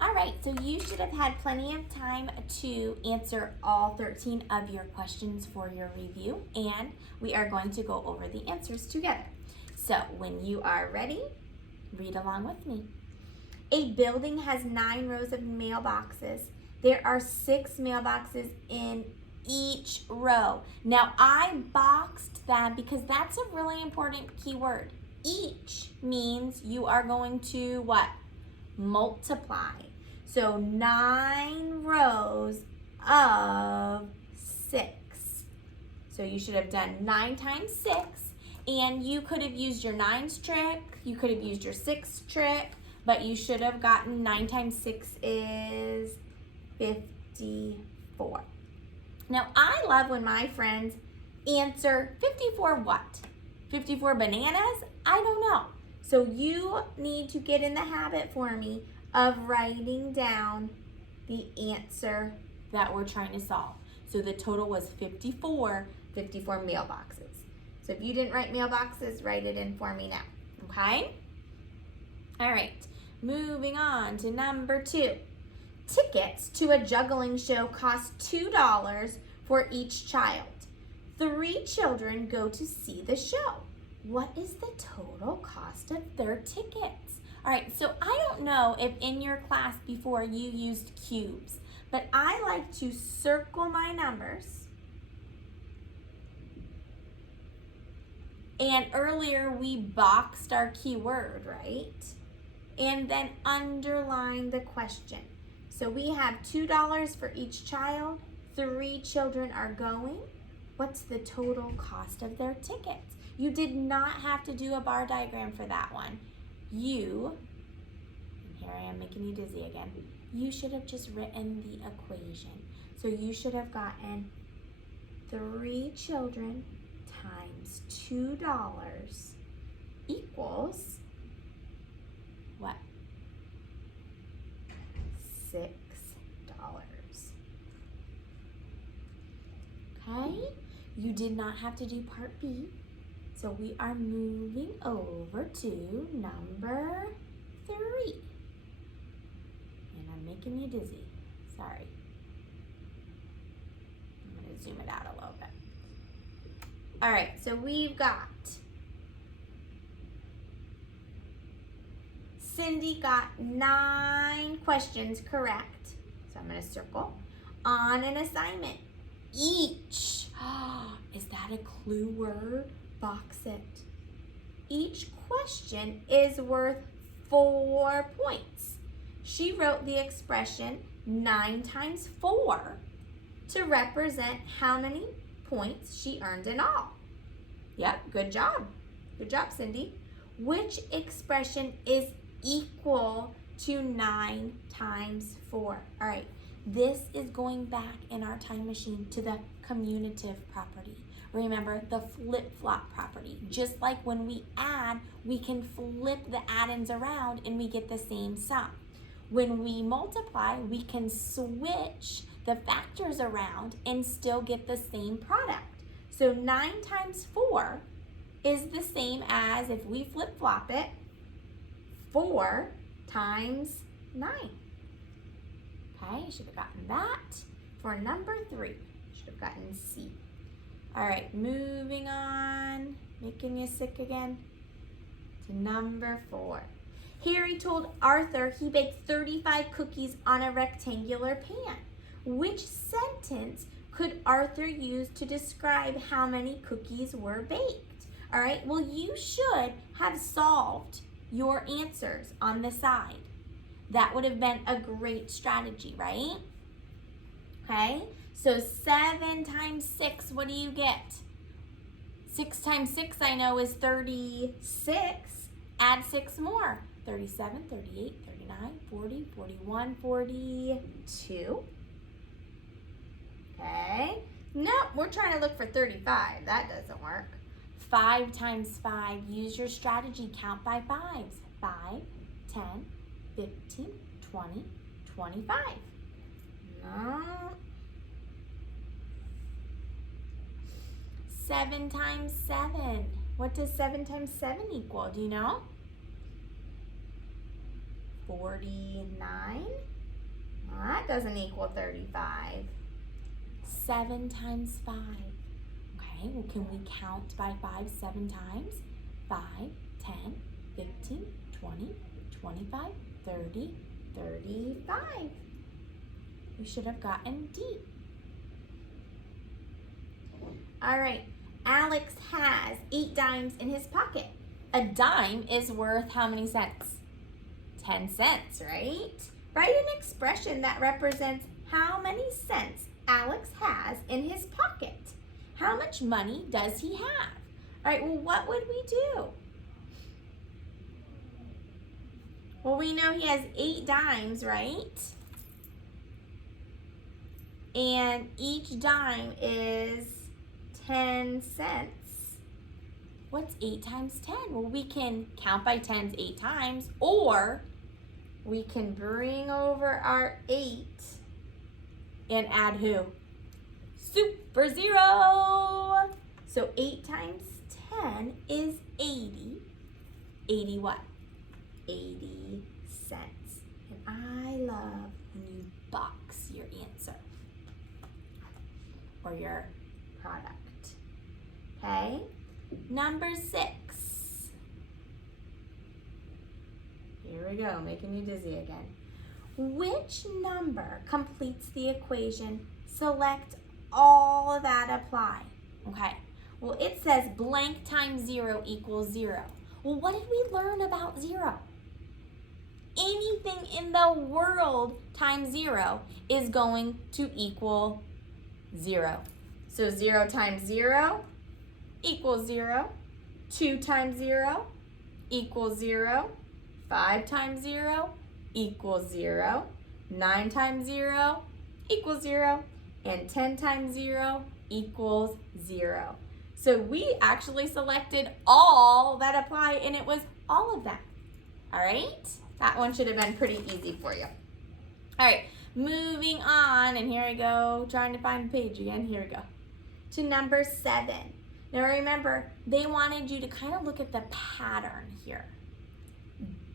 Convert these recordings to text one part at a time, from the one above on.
All right, so you should have had plenty of time to answer all 13 of your questions for your review, and we are going to go over the answers together. So when you are ready, read along with me. A building has 9 rows of mailboxes. There are 6 mailboxes in each row. Now I boxed them because that's a really important keyword. Each means you are going to what? Multiply. So 9 rows of 6. So you should have done 9 times 6, and you could have used your 9's trick, you could have used your 6's trick, but you should have gotten 9 times 6 is 54. Now I love when my friends answer 54 what? 54 bananas? I don't know. So you need to get in the habit for me of writing down the answer that we're trying to solve. So the total was 54 mailboxes. So if you didn't write mailboxes, write it in for me now, okay? All right, moving on to number 2. Tickets to a juggling show cost $2 for each child. 3 children go to see the show. What is the total cost of their tickets? All right, so I don't know if in your class before you used cubes, but I like to circle my numbers. And earlier we boxed our keyword, right? And then underline the question. So we have $2 for each child. 3 children are going. What's the total cost of their tickets? You did not have to do a bar diagram for that one. And here I am making you dizzy again, you should have just written the equation. So you should have gotten 3 children times $2 equals what? $6. Okay, you did not have to do part B. So we are moving over to number 3. And I'm making you dizzy. Sorry. I'm going to zoom it out a little bit. All right, so we've got Cindy got 9 questions correct. So I'm going to circle on an assignment. Each. Is that a clue word? Box it. Each question is worth 4 points. She wrote the expression 9 times 4 to represent how many points she earned in all. Yep, good job. Good job, Cindy. Which expression is equal to 9 times 4? All right, this is going back in our time machine to the commutative property. Remember the flip-flop property. Just like when we add, we can flip the add-ins around and we get the same sum. When we multiply, we can switch the factors around and still get the same product. So 9 times 4 is the same as, if we flip-flop it, 4 times 9. Okay, you should have gotten that. For number 3, you should have gotten C. All right, moving on, making you sick again, to number 4. Harry told Arthur he baked 35 cookies on a rectangular pan. Which sentence could Arthur use to describe how many cookies were baked? All right, well, you should have solved your answers on the side. That would have been a great strategy, right? Okay, so 7 times 6, what do you get? 6 times 6, I know, is 36. Add 6 more. 37, 38, 39, 40, 41, 42. Okay. Nope, we're trying to look for 35. That doesn't work. 5 times 5. Use your strategy. Count by 5s. 5, 10, 15, 20, 25. No. 7 times 7. What does 7 times 7 equal? Do you know? 49. Well, that doesn't equal 35. 7 times 5. Okay, well, can we count by 5 7 times? 5, 10, 15, 20, 25, 30, 35. We should have gotten D. All right, Alex has 8 dimes in his pocket. A dime is worth how many cents? 10 cents, right? Write an expression that represents how many cents Alex has in his pocket. How much money does he have? All right, well, what would we do? Well, we know he has 8 dimes, right? And each dime is 10 cents. What's 8 times 10? Well, we can count by tens 8 times, or we can bring over our 8 and add who? Super zero. So 8 times 10 is 80. 80 what? 80 cents. And I love when you box your answer or your product. Okay? Number 6. Here we go, making you dizzy again. Which number completes the equation? Select all that apply. Okay, well, it says blank times 0 equals 0. Well, what did we learn about 0? Anything in the world times 0 is going to equal 0. So 0 times 0 equals 0. 2 times 0 equals 0. 5 times 0 equals 0. 9 times 0 equals 0. And 10 times 0 equals 0. So we actually selected all that apply, and it was all of them. All right? That one should have been pretty easy for you. All right, moving on, and here I go, trying to find the page again. Here we go. To number 7. Now remember, they wanted you to kind of look at the pattern here.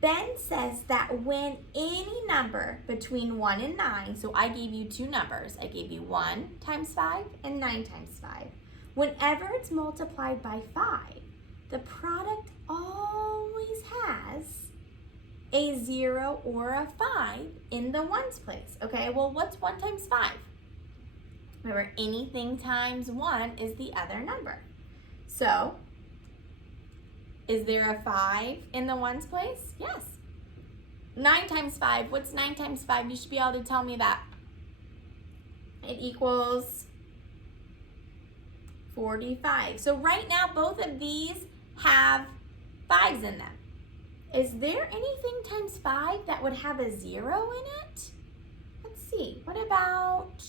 Ben says that when any number between 1 and 9, so I gave you 2 numbers. I gave you 1 times 5 and 9 times 5. Whenever it's multiplied by 5, the product always has a 0 or a 5 in the ones place. Okay, well, what's 1 times 5? Remember, anything times 1 is the other number. So, is there a 5 in the ones place? Yes. 9 times 5, what's 9 times 5? You should be able to tell me that. It equals 45. So right now, both of these have 5s in them. Is there anything times 5 that would have a 0 in it? Let's see. What about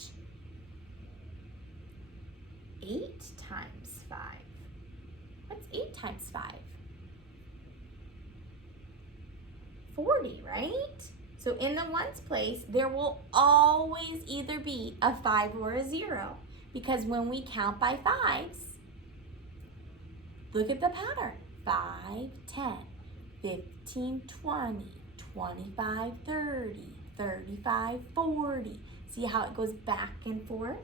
8 times 5? What's 8 times 5? 40, right? So in the ones place, there will always either be a 5 or a 0. Because when we count by 5s, look at the pattern. 5, 10, 15, 20, 25, 30, 35, 40. See how it goes back and forth?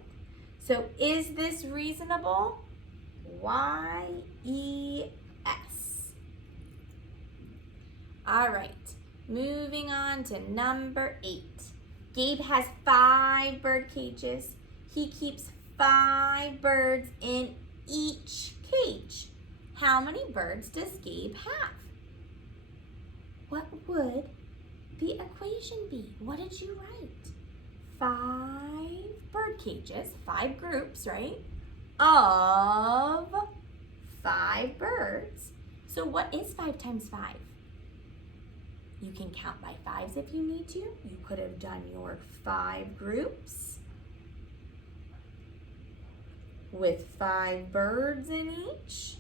So is this reasonable? Y-E-S. All right, moving on to number 8. Gabe has 5 bird cages. He keeps 5 birds in each cage. How many birds does Gabe have? What would the equation be? What did you write? 5 bird cages, 5 groups, right? Of 5 birds. So what is 5 times 5? You can count by 5s if you need to. You could have done your 5 groups with 5 birds in each.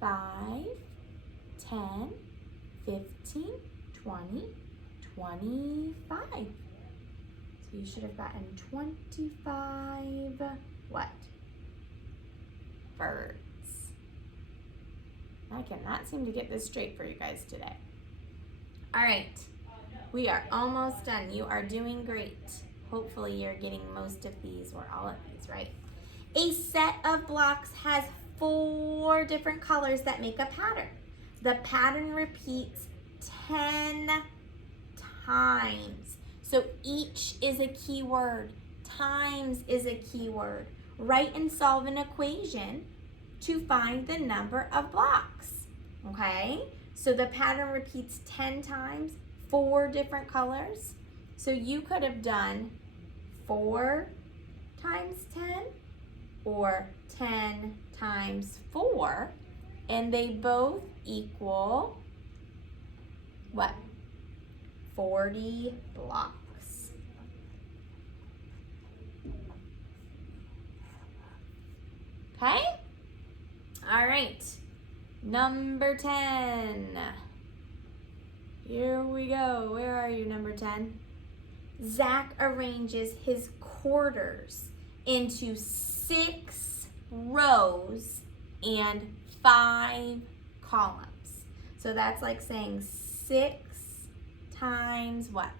5, 10, 15, 20, 25. So you should have gotten 25 what? Birds. I cannot seem to get this straight for you guys today. All right, we are almost done. You are doing great. Hopefully you're getting most of these or all of these, right? A set of blocks has 4 different colors that make a pattern. The pattern repeats 10 times. So each is a keyword. Times is a keyword. Write and solve an equation to find the number of blocks. Okay? So the pattern repeats 10 times, 4 different colors. So you could have done 4 times 10 or 10 times 4, and they both equal what? 40 blocks. Okay? All right. Number 10. Here we go. Where are you, number 10? Zach arranges his quarters into 6 rows and 5 columns. So that's like saying 6 times what?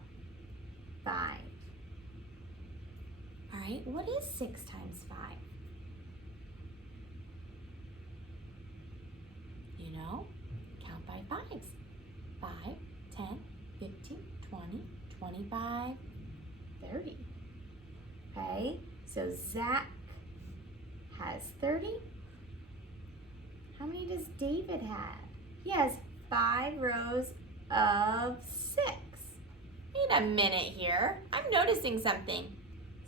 5. All right, what is 6 times 5? You know, count by 5s. 5, 10, 15, 20, 25, 30. Okay, so Zach has 30. How many does David have? He has 5 rows of 6. Wait a minute here. I'm noticing something.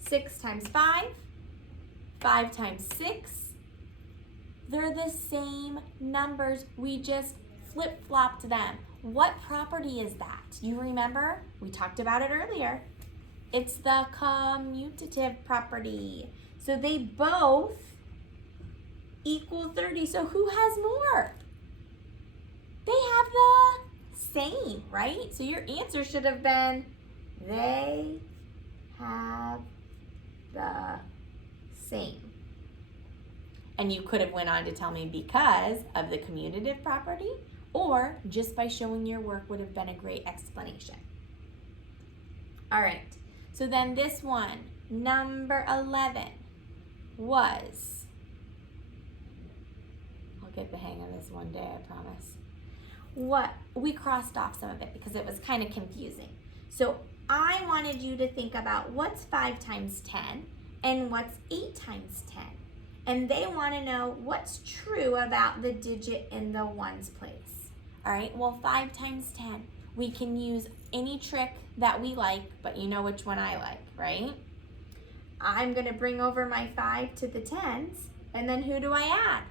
6 times 5, 5 times 6. They're the same numbers. We just flip-flopped them. What property is that? You remember? We talked about it earlier. It's the commutative property. So they both equal 30. So who has more? They have the same, right? So your answer should have been, they have the same. And you could have went on to tell me because of the commutative property, or just by showing your work would have been a great explanation. All right, so then this one, number 11, was, I'll get the hang of this one day, I promise. What, we crossed off some of it because it was kind of confusing. So I wanted you to think about what's 5 times 10 and what's 8 times 10. And they want to know what's true about the digit in the ones place. All right, well, 5 times 10. We can use any trick that we like, but you know which one I like, right? I'm going to bring over my 5 to the 10s, and then who do I add?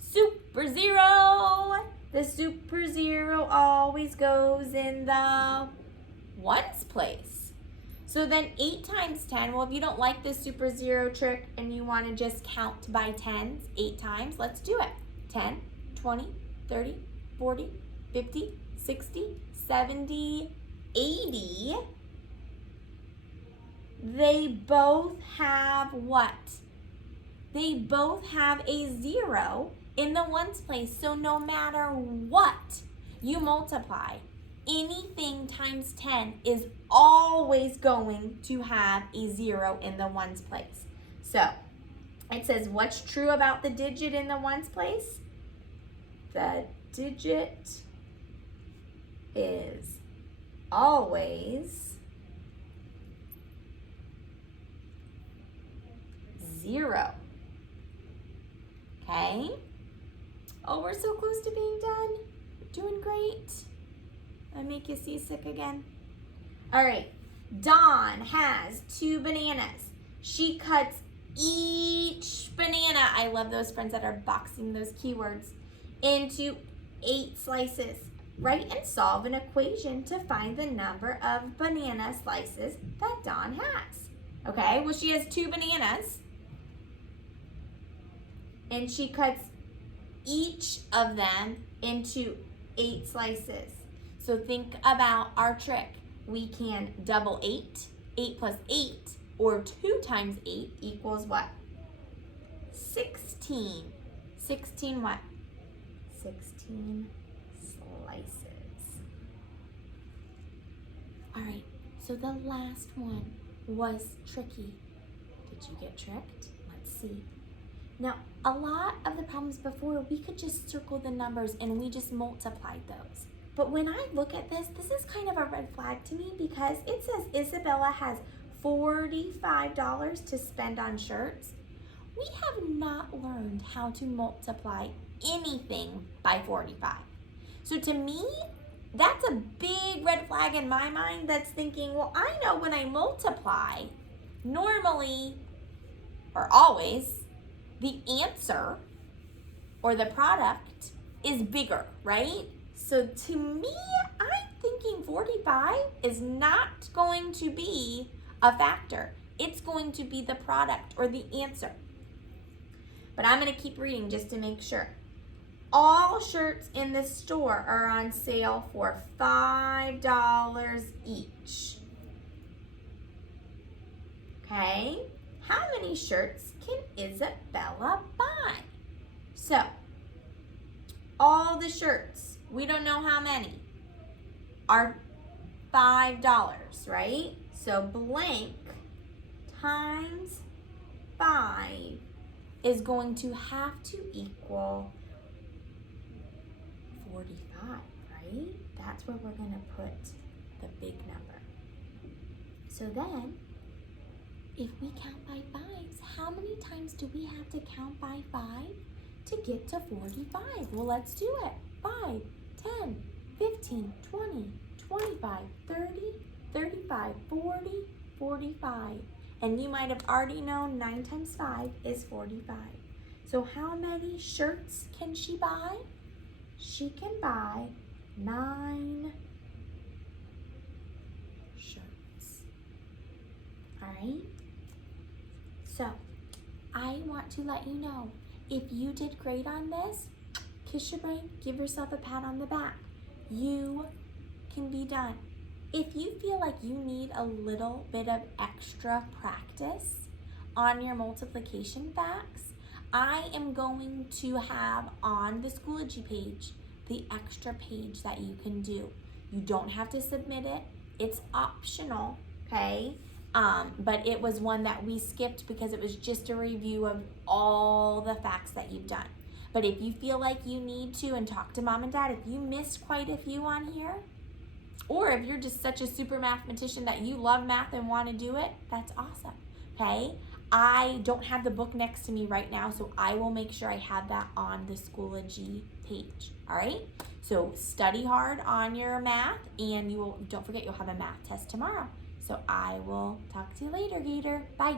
Super zero. The super zero always goes in the ones place. So then 8 times 10, well, if you don't like this super zero trick and you want to just count by 10s 8 times, let's do it. 10, 20, 30, 40, 50, 60, 70, 80. They both have what? They both have a 0 in the ones place. So no matter what you multiply, anything times 10 is always going to have a 0 in the ones place. So it says, what's true about the digit in the ones place? The digit is always 0. Okay? Oh, we're so close to being done. We're doing great. I make you seasick again. All right, Dawn has 2 bananas. She cuts each banana, I love those friends that are boxing those keywords, into 8 slices. Write and solve an equation to find the number of banana slices that Dawn has. Okay, well, she has 2 bananas, and she cuts each of them into 8 slices. So think about our trick. We can double 8, 8 plus 8, or 2 times 8 equals what? 16. 16 what? 16 slices. All right, so the last one was tricky. Did you get tricked? Let's see. Now, a lot of the problems before, we could just circle the numbers and we just multiplied those. But when I look at this, this is kind of a red flag to me because it says Isabella has $45 to spend on shirts. We have not learned how to multiply anything by 45. So to me, that's a big red flag in my mind that's thinking, well, I know when I multiply, normally or always, the answer or the product is bigger, right? So to me, I'm thinking 45 is not going to be a factor. It's going to be the product or the answer. But I'm going to keep reading just to make sure. All shirts in the store are on sale for $5 each. Okay, how many shirts can Isabella buy? So, all the shirts, we don't know how many, are $5, right? So blank times 5 is going to have to equal 45, right? That's where we're going to put the big number. So then, if we count by 5s, how many times do we have to count by 5 to get to 45? Well, let's do it. 5, 10, 15, 20, 25, 30, 35, 40, 45. And you might have already known 9 times 5 is 45. So how many shirts can she buy? She can buy 9 shirts. All right? So, I want to let you know, if you did great on this, kiss your brain, give yourself a pat on the back. You can be done. If you feel like you need a little bit of extra practice on your multiplication facts, I am going to have on the Schoology page the extra page that you can do. You don't have to submit it. It's optional, okay? But it was one that we skipped because it was just a review of all the facts that you've done. But if you feel like you need to, and talk to mom and dad, if you missed quite a few on here, or if you're just such a super mathematician that you love math and want to do it, that's awesome, okay? I don't have the book next to me right now, so I will make sure I have that on the Schoology page, all right? So study hard on your math, and don't forget you'll have a math test tomorrow. So I will talk to you later, Gator. Bye.